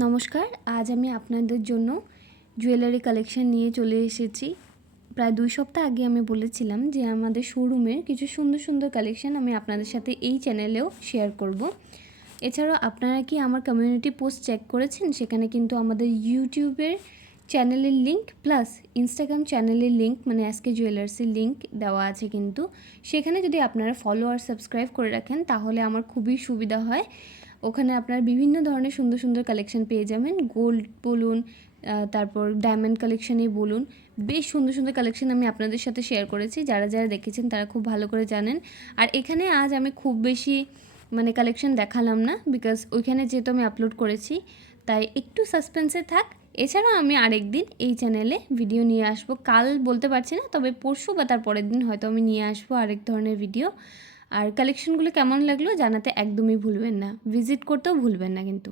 নমস্কার, আজ আমি আপনাদের জন্য জুয়েলারি কালেকশন নিয়ে চলে এসেছি। প্রায় 2 সপ্তাহ আগে আমি বলেছিলাম যে আমাদের শোরুমের কিছু সুন্দর সুন্দর কালেকশন আমি আপনাদের সাথে এই চ্যানেলেও শেয়ার করব। এছাড়াও আপনারা কি আমার কমিউনিটি পোস্ট চেক করেছেন? সেখানে কিন্তু আমাদের ইউটিউবের চ্যানেলের লিঙ্ক প্লাস ইনস্টাগ্রাম চ্যানেলের লিঙ্ক মানে এসকে জুয়েলার্সের লিঙ্ক দেওয়া আছে কিন্তু। সেখানে যদি আপনারা ফলো আর সাবস্ক্রাইব করে রাখেন তাহলে আমার খুবই সুবিধা হয়। ওখানে আপনারা বিভিন্ন ধরনের সুন্দর সুন্দর কালেকশন পেয়ে যাবেন। গোল্ড বলুন, তারপর ডায়মন্ড কালেকশনই বলুন, বেশ সুন্দর সুন্দর কালেকশন আমি আপনাদের সাথে শেয়ার করেছি। যারা যারা দেখেছেন তারা খুব ভালো করে জানেন। আর এখানে আজ আমি খুব বেশি কালেকশন দেখালাম না, বিকজ ওইখানে যেহেতু আমি আপলোড করেছি তাই একটু সাসপেন্সে থাক। এছাড়াও আমি আরেক দিন এই চ্যানেলে ভিডিও নিয়ে আসবো, কাল বলতে পারছি না, তবে পরশু বা তার পরের দিন হয়তো আমি নিয়ে আসবো আরেক ধরনের ভিডিও। আর কালেকশনগুলো কেমন লাগলো জানাতে একদমই ভুলবেন না, ভিজিট করতেও ভুলবেন না কিন্তু।